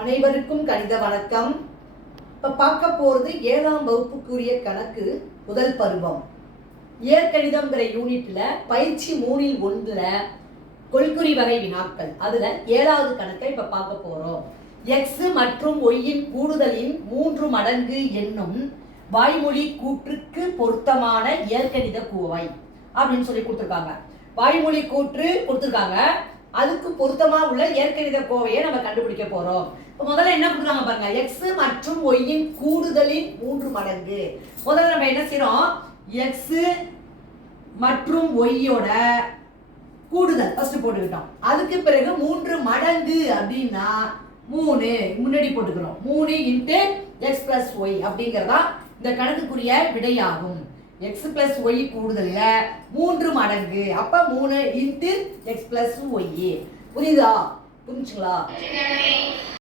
அனைவருக்கும் கணித வணக்கம். இப்போ பார்க்க போகிறது 7ஆம் வகுப்புக்குரிய கணக்கு முதல் பருவம். இயற்கணிதம்ங்கிற யூனிட்ல பயிற்சி 3ல் 1ல் கொள்குறி வகை வினாக்கள். அதில் 7வது கணக்கை இப்போ பார்க்க போகிறோம். எக்ஸ் மற்றும் ஒய்யின் கூடுதலின் 3 மடங்கு என்னும் வாய்மொழி கூற்றுக்கு பொருத்தமான இயற்கணித கோவை அப்படின்னு சொல்லி கொடுத்துருக்காங்க. வாய்மொழி கூற்று கொடுத்துருக்காங்க, அதுக்கு பொருத்தமா உள்ள இயற்கணித கோவையை நம்ம கண்டுபிடிக்க போறோம். முதல்ல என்ன கொடுக்குறாங்க பாருங்க, எக்ஸ் மற்றும் ஒய்யின் கூடுதலின் 3 மடங்கு. முதல்ல நம்ம என்ன செய்யறோம், எக்ஸ் மற்றும் ஒய்யோட கூடுதல் ஃபர்ஸ்ட் போட்டுக்கிட்டோம். அதுக்கு பிறகு 3 மடங்கு அப்படின்னா 3 முன்னாடி போட்டுக்கிறோம். 3 இன்ட்டு எக்ஸ் பிளஸ் ஒய் அப்படிங்கிறதா இந்த கணக்குக்குரிய விடையாகும். எக்ஸ் பிளஸ் ஒய் கூடுதல்ல 3 மடங்கு, அப்ப 3 இன்ட்டு எக்ஸ் பிளஸ் ஒய். புரியுதா? புரிஞ்சுங்களா?